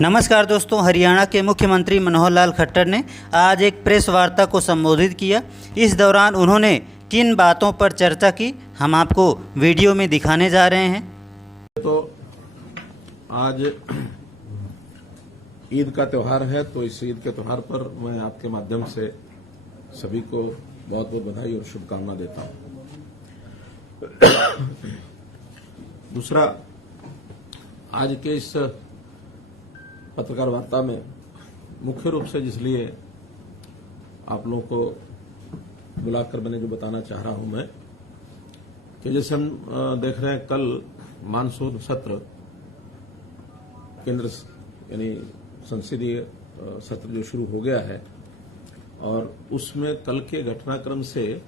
नमस्कार दोस्तों, हरियाणा के मुख्यमंत्री मनोहर लाल खट्टर ने आज एक प्रेस वार्ता को संबोधित किया। इस दौरान उन्होंने किन बातों पर चर्चा की, हम आपको वीडियो में दिखाने जा रहे हैं। तो आज ईद का त्यौहार है, तो इस ईद के त्यौहार पर मैं आपके माध्यम से सभी को बहुत बहुत बधाई और शुभकामना देता हूं। दूसरा, आज के इस पत्रकार वार्ता में मुख्य रूप से जिसलिए आप लोगों को बुलाकर मैंने जो बताना चाह रहा हूं मैं, कि जैसे हम देख रहे हैं, कल मानसून सत्र केंद्र यानी संसदीय सत्र जो शुरू हो गया है, और उसमें कल के घटनाक्रम से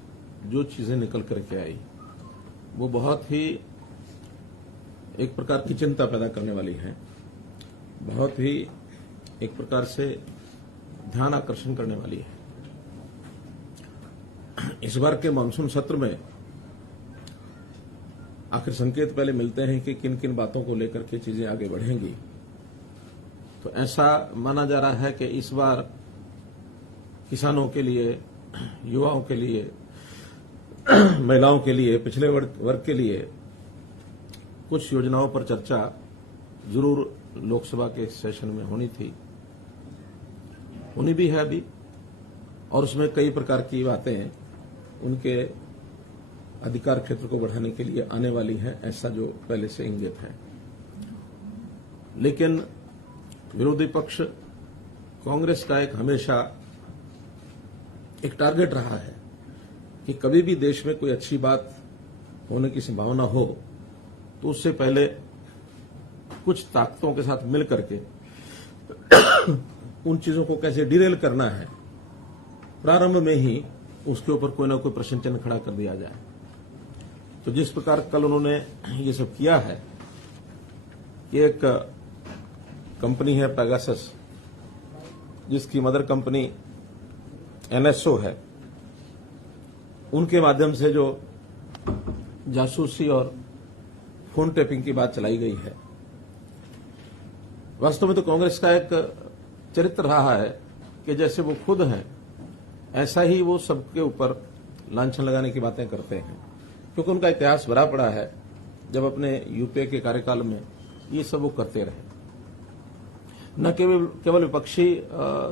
जो चीजें निकल करके आई वो बहुत ही एक प्रकार की चिंता पैदा करने वाली है, बहुत ही एक प्रकार से ध्यान आकर्षण करने वाली है। इस बार के मानसून सत्र में आखिर संकेत पहले मिलते हैं कि किन किन बातों को लेकर के चीजें आगे बढ़ेंगी। तो ऐसा माना जा रहा है कि इस बार किसानों के लिए, युवाओं के लिए, महिलाओं के लिए, पिछड़े वर्ग के लिए कुछ योजनाओं पर चर्चा जरूर लोकसभा के सेशन में होनी थी, होनी भी है अभी, और उसमें कई प्रकार की बातें उनके अधिकार क्षेत्र को बढ़ाने के लिए आने वाली हैं, ऐसा जो पहले से इंगित है। लेकिन विरोधी पक्ष कांग्रेस का एक हमेशा एक टारगेट रहा है कि कभी भी देश में कोई अच्छी बात होने की संभावना हो तो उससे पहले कुछ ताकतों के साथ मिल करके उन चीजों को कैसे डिरेल करना है, प्रारंभ में ही उसके ऊपर कोई ना कोई प्रश्न चिन्ह खड़ा कर दिया जाए। तो जिस प्रकार कल उन्होंने ये सब किया है कि एक कंपनी है पेगासस, जिसकी मदर कंपनी एनएसओ है, उनके माध्यम से जो जासूसी और फोन टेपिंग की बात चलाई गई है, वास्तव में तो कांग्रेस का एक चरित्र रहा है कि जैसे वो खुद हैं ऐसा ही वो सबके ऊपर लांछन लगाने की बातें करते हैं, क्योंकि उनका इतिहास भरा पड़ा है। जब अपने यूपीए के कार्यकाल में ये सब वो करते रहे, न केवल विपक्षी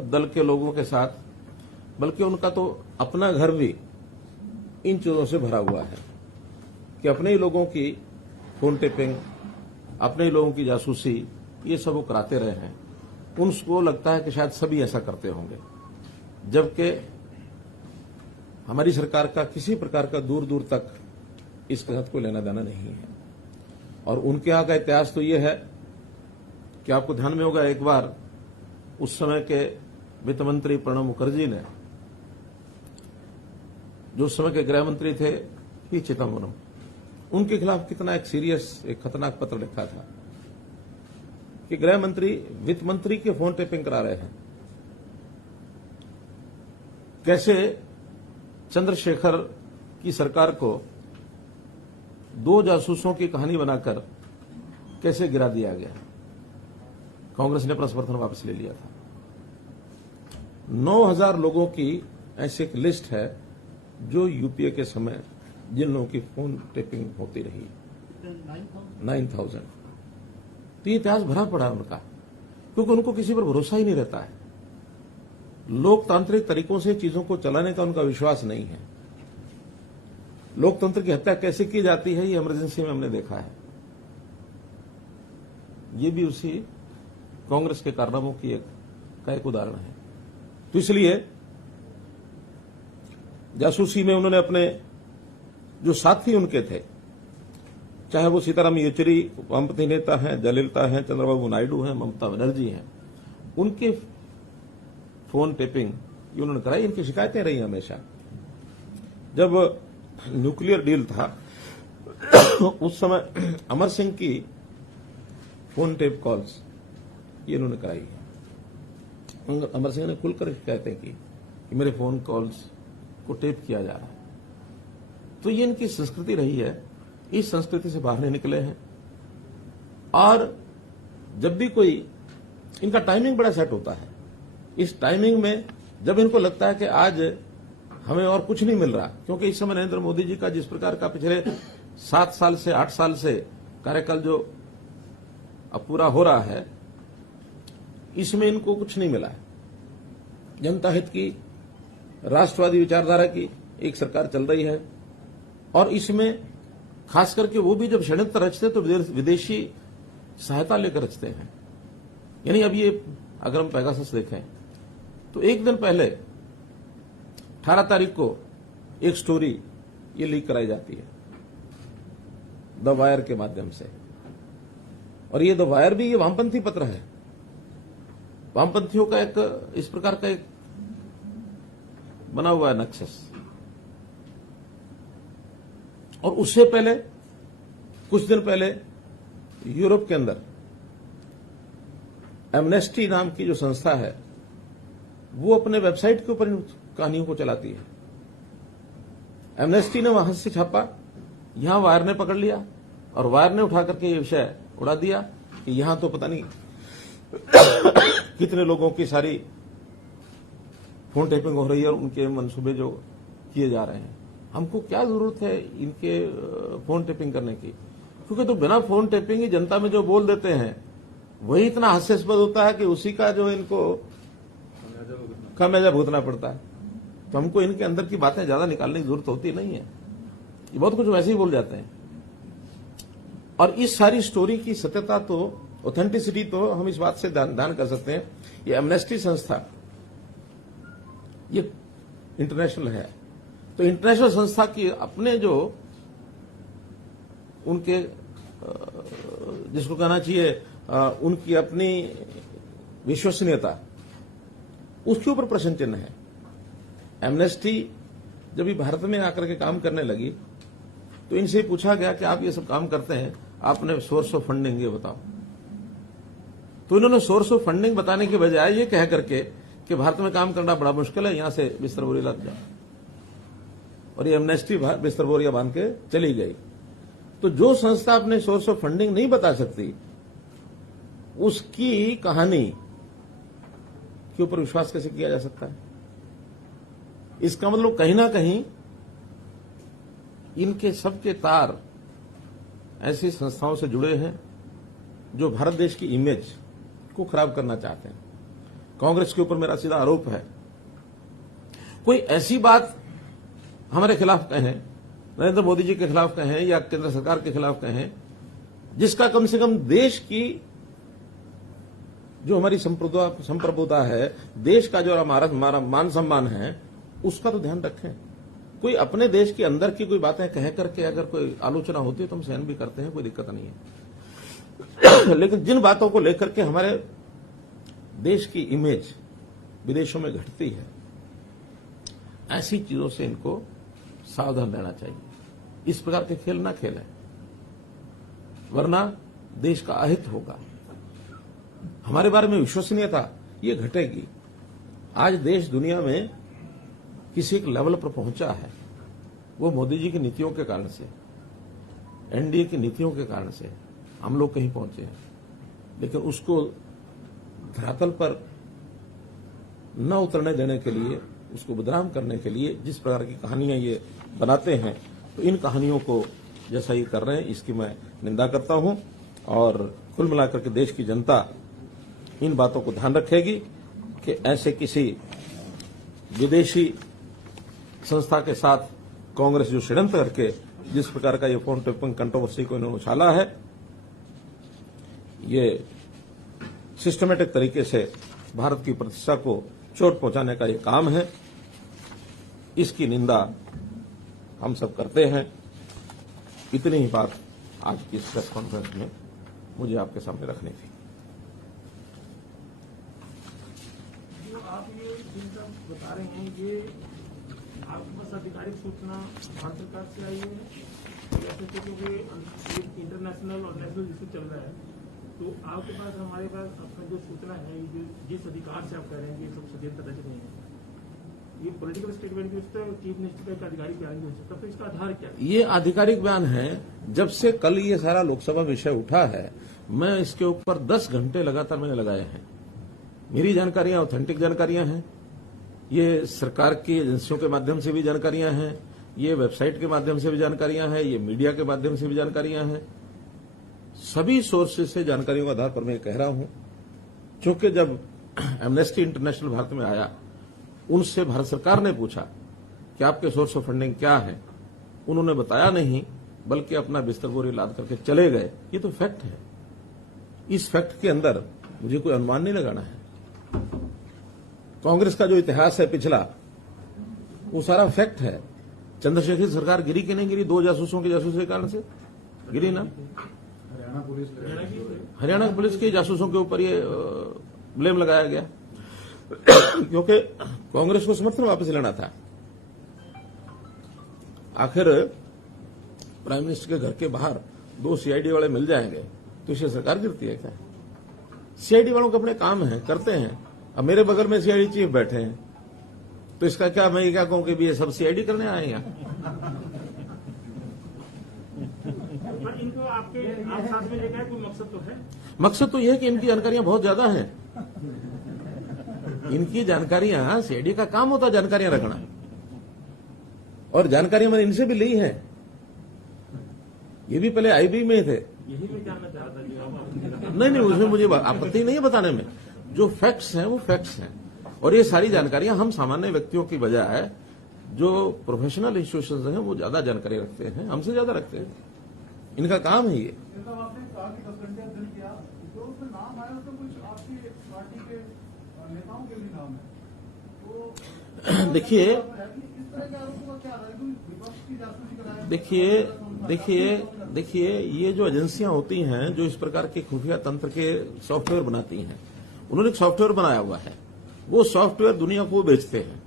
दल के लोगों के साथ, बल्कि उनका तो अपना घर भी इन चीजों से भरा हुआ है कि अपने ही लोगों की फोन टेपिंग, अपने ही लोगों की जासूसी, ये सब वो कराते रहे हैं। उनको लगता है कि शायद सभी ऐसा करते होंगे, जबकि हमारी सरकार का किसी प्रकार का दूर दूर तक इस तहत को लेना देना नहीं है। और उनके यहां का इतिहास तो ये है कि आपको ध्यान में होगा, एक बार उस समय के वित्त मंत्री प्रणब मुखर्जी ने, जो उस समय के गृह मंत्री थे पी चिदम्बरम, उनके खिलाफ कितना एक सीरियस, एक खतरनाक पत्र लिखा था कि गृह मंत्री वित्त मंत्री के फोन टेपिंग करा रहे हैं। कैसे चंद्रशेखर की सरकार को दो जासूसों की कहानी बनाकर कैसे गिरा दिया गया। कांग्रेस ने अपना समर्थन वापस ले लिया था। 9,000 लोगों की ऐसी एक लिस्ट है जो यूपीए के समय जिन लोगों की फोन टेपिंग होती रही, 9,000। तो ये इतिहास भरा पड़ा है उनका, क्योंकि उनको किसी पर भरोसा ही नहीं रहता है। लोकतांत्रिक तरीकों से चीजों को चलाने का उनका विश्वास नहीं है। लोकतंत्र की हत्या कैसे की जाती है, ये इमरजेंसी में हमने देखा है। ये भी उसी कांग्रेस के कारनामों की एक उदाहरण है। तो इसलिए जासूसी में उन्होंने अपने जो साथी उनके थे, चाहे वो सीताराम येचुरी वामपंथी नेता हैं, जयललिता हैं, चंद्रबाबू नायडू हैं, ममता बनर्जी हैं, उनके फोन टेपिंग ये उन्होंने कराई। इनकी शिकायतें रही हमेशा। जब न्यूक्लियर डील था उस समय अमर सिंह की फोन टेप कॉल्स ये इन्होंने कराई है। अमर सिंह ने खुलकर शिकायतें की कि मेरे फोन कॉल्स को टेप किया जा रहा है। तो ये इनकी संस्कृति रही है, इस संस्कृति से बाहर नहीं निकले हैं। और जब भी कोई इनका टाइमिंग बड़ा सेट होता है। इस टाइमिंग में जब इनको लगता है कि आज हमें और कुछ नहीं मिल रहा, क्योंकि इस समय नरेंद्र मोदी जी का जिस प्रकार का पिछले 7 साल से 8 साल से कार्यकाल जो अब पूरा हो रहा है, इसमें इनको कुछ नहीं मिला है। जनता हित की, राष्ट्रवादी विचारधारा की एक सरकार चल रही है, और इसमें खास करके वो भी जब षड्यंत्र रचते तो विदेशी सहायता लेकर रचते हैं। यानी अब ये अगर हम पेगासस देखें तो एक दिन पहले 18 तारीख को एक स्टोरी ये लीक कराई जाती है द वायर के माध्यम से, और ये द वायर भी ये वामपंथी पत्र है, वामपंथियों का एक इस प्रकार का एक बना हुआ है नक्शस। और उससे पहले कुछ दिन पहले यूरोप के अंदर एमनेस्टी नाम की जो संस्था है वो अपने वेबसाइट के ऊपर इन कहानियों को चलाती है। एमनेस्टी ने वहां से छापा, यहां वायर ने पकड़ लिया और वायर ने उठा करके ये विषय उड़ा दिया कि यहां तो पता नहीं कितने लोगों की सारी फोन टेपिंग हो रही है और उनके मंसूबे जो किए जा रहे हैं। हमको क्या जरूरत है इनके फोन टेपिंग करने की, क्योंकि तो बिना फोन टेपिंग ही जनता में जो बोल देते हैं वही इतना हास्यास्पद होता है कि उसी का जो इनको खामियाजा भुगतना पड़ता है। तो हमको इनके अंदर की बातें ज्यादा निकालने की जरूरत होती नहीं है, ये बहुत कुछ वैसे ही बोल जाते हैं। और इस सारी स्टोरी की सत्यता तो, ऑथेंटिसिटी तो हम इस बात से दान कर सकते हैं, ये एमनेस्टी संस्था ये इंटरनेशनल है, तो इंटरनेशनल संस्था की अपने जो उनके जिसको कहना चाहिए उनकी अपनी विश्वसनीयता, उसके ऊपर प्रश्न चिन्ह है। एमनेस्टी जब ये भारत में आकर के काम करने लगी तो इनसे पूछा गया कि आप ये सब काम करते हैं, आपने सोर्स ऑफ फंडिंग ये बताओ। तो इन्होंने सोर्स ऑफ फंडिंग बताने के बजाय ये कह करके कि भारत में काम करना बड़ा मुश्किल है, यहां से बिस्तर बोरी लग जाओ, और ये एमनेस्टी बिस्तर बोरिया बांध के चली गई। तो जो संस्था अपने सोर्स ऑफ फंडिंग नहीं बता सकती उसकी कहानी के ऊपर विश्वास कैसे किया जा सकता है? इसका मतलब कहीं ना कहीं इनके सबके तार ऐसी संस्थाओं से जुड़े हैं जो भारत देश की इमेज को खराब करना चाहते हैं। कांग्रेस के ऊपर मेरा सीधा आरोप है, कोई ऐसी बात हमारे खिलाफ कहें, नरेंद्र मोदी जी के खिलाफ कहें या केंद्र सरकार के खिलाफ कहें, जिसका कम से कम देश की जो हमारी संप्रभुता है, देश का जो हमारा मान सम्मान है, उसका तो ध्यान रखें। कोई अपने देश के अंदर की कोई बातें कह करके अगर कोई आलोचना होती है तो हम सहन भी करते हैं, कोई दिक्कत नहीं है। लेकिन जिन बातों को लेकर के हमारे देश की इमेज विदेशों में घटती है, ऐसी चीजों से इनको सावधान रहना चाहिए। इस प्रकार के खेल ना खेलें, वरना देश का अहित होगा, हमारे बारे में विश्वसनीयता ये घटेगी। आज देश दुनिया में किसी एक लेवल पर पहुंचा है, वो मोदी जी की नीतियों के कारण से, एनडीए की नीतियों के कारण से हम लोग कहीं पहुंचे हैं। लेकिन उसको धरातल पर न उतरने देने के लिए, उसको बदनाम करने के लिए जिस प्रकार की कहानियां ये बनाते हैं, तो इन कहानियों को जैसा ये कर रहे हैं इसकी मैं निंदा करता हूं। और कुल मिलाकर के देश की जनता इन बातों को ध्यान रखेगी कि ऐसे किसी विदेशी संस्था के साथ कांग्रेस जो षड्यंत्र करके जिस प्रकार का ये फोन टेपिंग कंट्रोवर्सी को इन्होंने उछाला है, ये सिस्टमेटिक तरीके से भारत की प्रतिष्ठा को चोट पहुंचाने का ये काम है। इसकी निंदा हम सब करते हैं। इतनी ही बात आज की इस प्रेस कॉन्फ्रेंस में मुझे आपके सामने रखनी थी। जो आप ये जिनका बता रहे हैं, ये आपके पास आधिकारिक सूचना भारत सरकार से आई है, जैसे कि क्योंकि इंटरनेशनल और नेशनल इशू चल रहा है, तो आपके पास, हमारे पास आपका जो सूचना है, जो जिस अधिकार से आप कह रहे हैं कि ये सब षड्यंत्र रच रहे हैं, ये पॉलिटिकल स्टेटमेंट भी हो सकता है, चीफ मिनिस्टर का आधिकारिक बयान भी हो सकता है, तो इसका आधार क्या है? ये आधिकारिक बयान है। जब से कल ये सारा लोकसभा विषय उठा है, मैं इसके ऊपर 10 घंटे लगातार मैंने लगाए हैं। मेरी जानकारियां ऑथेंटिक जानकारियां हैं, ये सरकार की एजेंसियों के माध्यम से भी जानकारियां हैं, ये वेबसाइट के माध्यम से भी जानकारियां हैं, ये मीडिया के माध्यम से भी जानकारियां हैं। सभी सोर्सेज से जानकारियों के आधार पर मैं कह रहा हूं, क्योंकि जब एमनेस्टी इंटरनेशनल भारत में आया, उनसे भारत सरकार ने पूछा कि आपके सोर्स ऑफ फंडिंग क्या है। उन्होंने बताया नहीं, बल्कि अपना बिस्तर बोरी लाद करके चले गए। ये तो फैक्ट है। इस फैक्ट के अंदर मुझे कोई अनुमान नहीं लगाना है। कांग्रेस का जो इतिहास है पिछला, वो सारा फैक्ट है। चंद्रशेखर सरकार गिरी कि नहीं गिरी? 2 जासूसों के जासूसी के कारण से गिरी ना। हरियाणा पुलिस के जासूसों के ऊपर ये ब्लेम लगाया गया क्योंकि कांग्रेस को समर्थन वापस लेना था। आखिर प्राइम मिनिस्टर के घर के बाहर 2 सीआईडी वाले मिल जाएंगे तो इसे सरकार गिरती है क्या? सीआईडी वालों के अपने काम हैं, करते हैं। अब मेरे बगल में सीआईडी चीफ बैठे हैं, तो इसका क्या मैं ये क्या कहूं कि भी ये सब सीआईडी करने आए हैं यहाँ? पर इनको आप साथ में लेकर कोई मकसद तो है? मकसद तो यह है कि इनकी जानकारियां बहुत ज्यादा हैं। इनकी जानकारियां, सीआईडी का काम होता है जानकारियां रखना, और जानकारियां मैंने इनसे भी ली हैं। ये भी पहले आईबी में थे। यही मैं जानना चाह रहा था जी। नहीं, उसमें मुझे आपत्ति नहीं है बताने में। जो फैक्ट्स हैं वो फैक्ट्स हैं, और ये सारी जानकारियां हम सामान्य व्यक्तियों की बजाय जो प्रोफेशनल इंस्टीट्यूशंस हैं वो ज्यादा जानकारी रखते हैं, हमसे ज्यादा रखते हैं। इनका काम है ये। आपने कहा कि 10 घंटे अध्ययन किया, जो उसमें नाम आया उसमें कुछ आपकी पार्टी के नेताओं के भी नाम है, तो देखिए इस तरह के आरोपों का क्या है? विपक्ष की जासूसी कराया। देखिए ये जो एजेंसियां होती हैं जो इस प्रकार के खुफिया तंत्र के सॉफ्टवेयर बनाती हैं, उन्होंने एक सॉफ्टवेयर बनाया हुआ है। वो सॉफ्टवेयर दुनिया को बेचते हैं।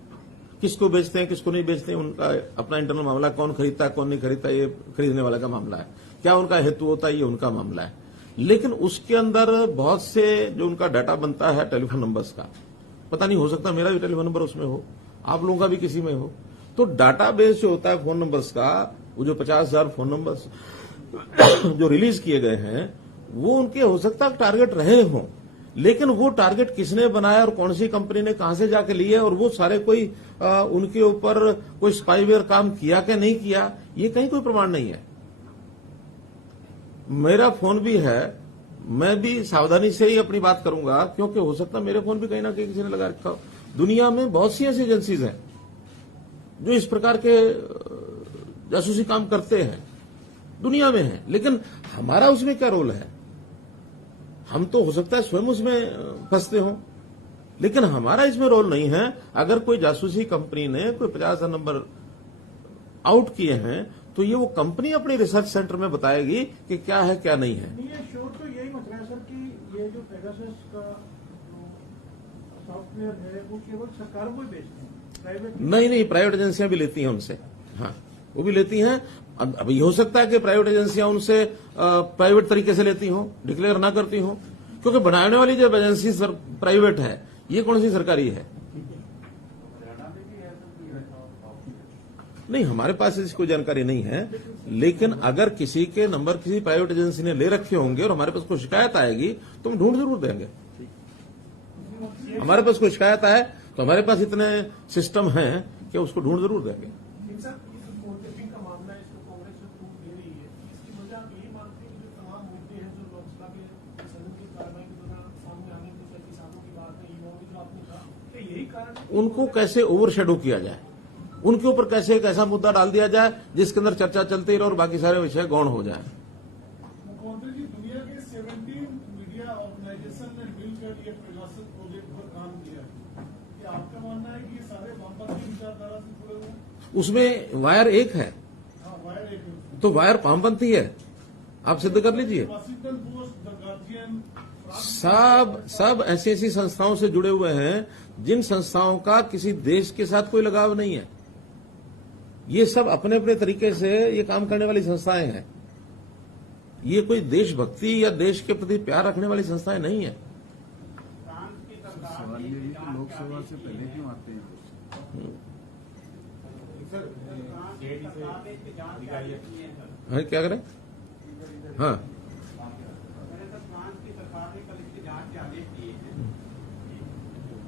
किसको बेचते हैं, किसको नहीं बेचते हैं, उनका अपना इंटरनल मामला। कौन खरीदता है, कौन नहीं खरीदता, ये खरीदने वाला का मामला है। क्या उनका हेतु होता है, ये उनका मामला है। लेकिन उसके अंदर बहुत से जो उनका डाटा बनता है टेलीफोन नंबर्स का, पता नहीं, हो सकता मेरा भी टेलीफोन नंबर उसमें हो, आप लोगों का भी किसी में हो। तो डाटाबेस जो होता है फोन नंबर्स का, वो जो 50,000 फोन नंबर्स जो रिलीज किए गए हैं, वो उनके हो सकता है टारगेट रहे हों, लेकिन वो टारगेट किसने बनाया और कौन सी कंपनी ने कहां से जाके लिए, और वो सारे कोई उनके ऊपर कोई स्पाईवेयर काम किया कि नहीं किया, ये कहीं कोई प्रमाण नहीं है। मेरा फोन भी है, मैं भी सावधानी से ही अपनी बात करूंगा, क्योंकि हो सकता है मेरे फोन भी कहीं ना कहीं किसी ने लगा रखा हो। दुनिया में बहुत सी ऐसी एजेंसीज हैं जो इस प्रकार के जासूसी काम करते हैं, दुनिया में है। लेकिन हमारा उसमें क्या रोल है? हम तो हो सकता है स्वयं उसमें फंसते हो, लेकिन हमारा इसमें रोल नहीं है। अगर कोई जासूसी कंपनी ने कोई 50,000 नंबर आउट किए हैं, तो ये वो कंपनी अपनी रिसर्च सेंटर में बताएगी कि क्या है क्या नहीं है। ये शोर तो यही मच रहा है सर कि ये जो पेगासस का सॉफ्टवेयर है वो केवल सरकारों को ही बेचते हैं, प्राइवेट नहीं, प्राइवेट एजेंसियां भी लेती हैं उनसे। हाँ, वो भी लेती हैं। अब ये हो सकता है कि प्राइवेट एजेंसियां उनसे प्राइवेट तरीके से लेती हों, डिक्लेयर ना करती हों, क्योंकि बनाने वाली जब एजेंसी प्राइवेट है, ये कौन सी सरकारी है? नहीं, हमारे पास इसकी कोई जानकारी नहीं है। लेकिन अगर किसी के नंबर किसी प्राइवेट एजेंसी ने ले रखे होंगे और हमारे पास कोई शिकायत आएगी तो हम ढूंढ जरूर देंगे। हमारे पास कोई शिकायत आए तो हमारे पास इतने सिस्टम हैं कि उसको ढूंढ जरूर देंगे। सर, इस फोन का मामला है, इसको कांग्रेस से प्रूफ दे रही है। इसकी वजह आप यही मानते हैं कि जो तमाम मुद्दे हैं जो लोकसभा के सदन की कार्रवाई के दौरान सामने आने जैसे किसानों की बात है, युवाओं की जो आपने कहा, तो यही कारण है उनको कैसे ओवरशैडो किया जाए, उनके ऊपर कैसे एक ऐसा मुद्दा डाल दिया जाए जिसके अंदर चर्चा चलती रहे और बाकी सारे विषय गौण हो जाए। मुख्यमंत्री जी, दुनिया के 17 मीडिया ऑर्गेनाइजेशन ने मिलकर ये पेगासस प्रोजेक्ट पर काम किया है। क्या आपका मानना है कि ये सारे वामपंथी विचारधारा से जुड़े हुए हैं? उसमें वायर एक है, हाँ, वायर एक है। तो वायर वामपंथी है, आप सिद्ध कर लीजिए। वाशिंगटन पोस्ट, द गार्जियन, सब ऐसी ऐसी संस्थाओं से जुड़े हुए हैं जिन संस्थाओं का किसी देश के साथ कोई लगाव नहीं है। ये सब अपने अपने तरीके से ये काम करने वाली संस्थाएं हैं। ये कोई देशभक्ति या देश के प्रति प्यार रखने वाली संस्थाएं नहीं है। लोकसभा से पहले क्यों आते हैं? हाँ, क्या करें? हाँ,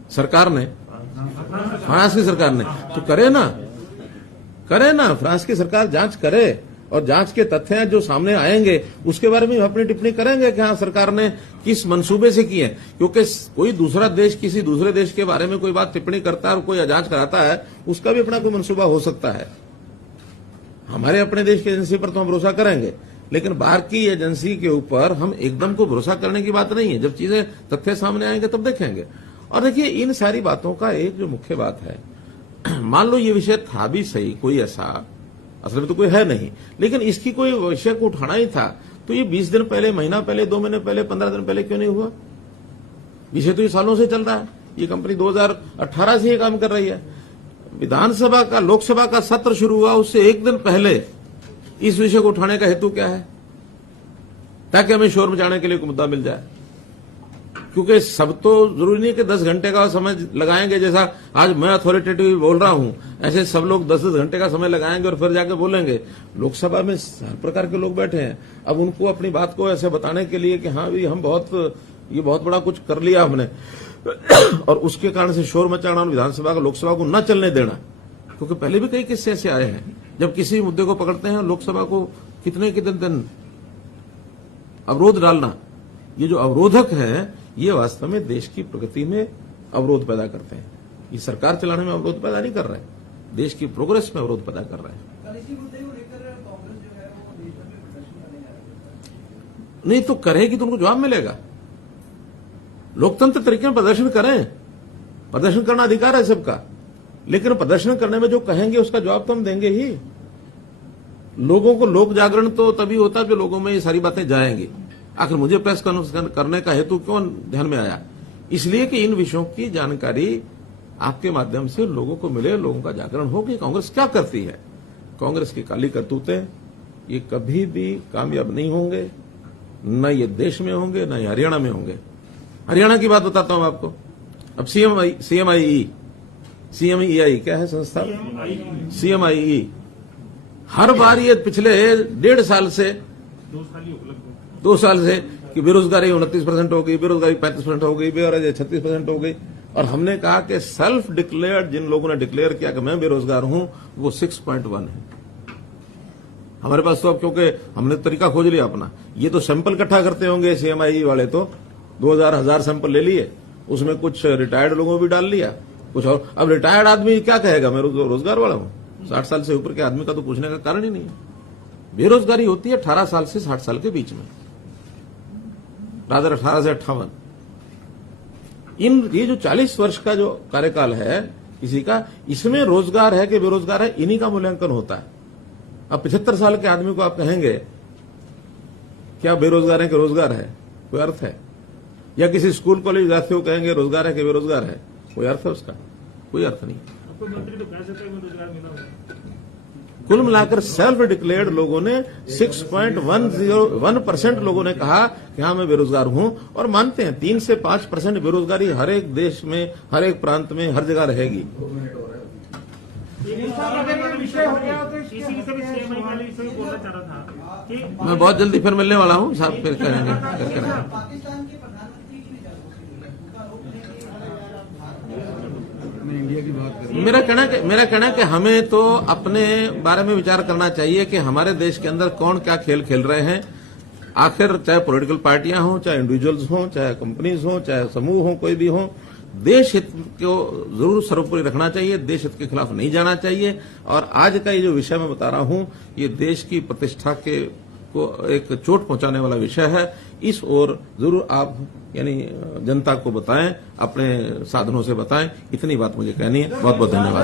सरकार ने, फ्रांस की सरकार ने। तो करे ना, फ्रांस की सरकार जांच करे और जांच के तथ्य जो सामने आएंगे उसके बारे में अपनी टिप्पणी करेंगे कि हाँ सरकार ने किस मंसूबे से की है। क्योंकि कोई दूसरा देश किसी दूसरे देश के बारे में कोई बात टिप्पणी करता है और कोई जांच कराता है, उसका भी अपना कोई मंसूबा हो सकता है। हमारे अपने देश की एजेंसी पर तो हम भरोसा करेंगे, लेकिन बाहर की एजेंसी के ऊपर हम एकदम को भरोसा करने की बात नहीं है। जब चीजें तथ्य सामने आएंगे तब देखेंगे। और देखिए, इन सारी बातों का एक जो मुख्य बात है, मान लो ये विषय था भी सही, कोई ऐसा असल में तो कोई है नहीं, लेकिन इसकी कोई विषय को उठाना ही था, तो ये 20 दिन पहले, महीना पहले, 2 महीने पहले, 15 दिन पहले क्यों नहीं हुआ? विषय तो ये सालों से चल रहा है। ये कंपनी 2018 से ये काम कर रही है। विधानसभा का, लोकसभा का सत्र शुरू हुआ उससे 1 दिन पहले इस विषय को उठाने का हेतु क्या है? ताकि हमें शोर मचाने के लिए कोई मुद्दा मिल जाए। क्योंकि सब तो जरूरी नहीं कि 10 घंटे का समय लगाएंगे, जैसा आज मैं अथॉरिटेटिव बोल रहा हूं, ऐसे सब लोग 10-10 घंटे का समय लगाएंगे और फिर जाके बोलेंगे। लोकसभा में हर प्रकार के लोग बैठे हैं। अब उनको अपनी बात को ऐसे बताने के लिए कि हाँ भी हम ये बहुत बड़ा कुछ कर लिया हमने, और उसके कारण से शोर मचाना और विधानसभा का लोकसभा को न चलने देना। क्योंकि पहले भी कई किस्से ऐसे आए हैं, जब किसी मुद्दे को पकड़ते हैं लोकसभा को कितने दिन अवरोध डालना। ये जो अवरोधक है, ये वास्तव में देश की प्रगति में अवरोध पैदा करते हैं। ये सरकार चलाने में अवरोध पैदा नहीं कर रहे हैं, देश की प्रोग्रेस में अवरोध पैदा कर रहे हैं। नहीं तो करेगी तो उनको जवाब मिलेगा। लोकतंत्र तरीके में प्रदर्शन करें, प्रदर्शन करना अधिकार है सबका, लेकिन प्रदर्शन करने में जो कहेंगे उसका जवाब तो हम देंगे ही। लोगों को लोक जागरण तो तभी होता है जब लोगों में ये सारी बातें जाएंगी। आखिर मुझे प्रेस कॉन्फ्रेंस करने का हेतु क्यों ध्यान में आया? इसलिए कि इन विषयों की जानकारी आपके माध्यम से लोगों को मिले, लोगों का जागरण हो कि कांग्रेस क्या करती है। कांग्रेस की काली करतूतें ये कभी भी कामयाब नहीं होंगे, न ये देश में होंगे, न ये हरियाणा में होंगे। हरियाणा की बात बताता हूं आपको। अब CMEI क्या है संस्था? CMIE हर बार ये पिछले 1.5 साल से 2 साल से कि बेरोजगारी 29% हो गई, बेरोजगारी 35% हो गई, बेरोजगारी 36% हो गई। और हमने कहा कि सेल्फ डिक्लेयर्ड, जिन लोगों ने डिक्लेयर किया कि मैं बेरोजगार हूं, वो 6.1 है। हमारे पास तो अब क्योंकि हमने तरीका खोज लिया अपना, ये तो सैंपल इकट्ठा करते होंगे CMIE वाले, तो 2000 सैंपल ले लिए, उसमें कुछ रिटायर्ड लोगों भी डाल लिया, कुछ और। अब रिटायर्ड आदमी क्या कहेगा मैं रोजगार वाला हूं? 60 साल से ऊपर के आदमी का तो पूछने का कारण ही नहीं है। बेरोजगारी होती है 18 साल से 60 साल के बीच में, रादर 18 से 58। ये जो 40 वर्ष का जो कार्यकाल है किसी का, इसमें रोजगार है कि बेरोजगार है, इन्हीं का मूल्यांकन होता है। अब 75 साल के आदमी को आप कहेंगे क्या बेरोजगार है कि रोजगार है, कोई अर्थ है? या किसी स्कूल कॉलेज विद्यार्थियों को कहेंगे रोजगार है कि बेरोजगार है, कोई अर्थ है उसका? कोई अर्थ नहीं। मंत्री तो कह सकते हैं रोजगार मिला हुआ। कुल मिलाकर सेल्फ डिक्लेयर्ड लोगों ने 6.1% लोगों ने कहा कि हाँ मैं बेरोजगार हूं, और मानते हैं 3 से 5% बेरोजगारी हर एक देश में, हर एक प्रांत में, हर जगह रहेगी। मैं बहुत जल्दी फिर मिलने वाला हूं साहब, फिर करेंगे। इंडिया की बात करें, मेरा कहना है कि हमें तो अपने बारे में विचार करना चाहिए कि हमारे देश के अंदर कौन क्या खेल खेल रहे हैं। आखिर चाहे पॉलिटिकल पार्टियां हों, चाहे इंडिविजुअल्स हों, चाहे कंपनीज हों, चाहे समूह हों, कोई भी हो, देश हित को जरूर सर्वोपरि रखना चाहिए, देश हित के खिलाफ नहीं जाना चाहिए। और आज का ये जो विषय मैं बता रहा हूं, ये देश की प्रतिष्ठा को एक चोट पहुंचाने वाला विषय है। इस ओर जरूर आप यानी जनता को बताएं, अपने साधनों से बताएं। इतनी बात मुझे कहनी है। बहुत बहुत धन्यवाद।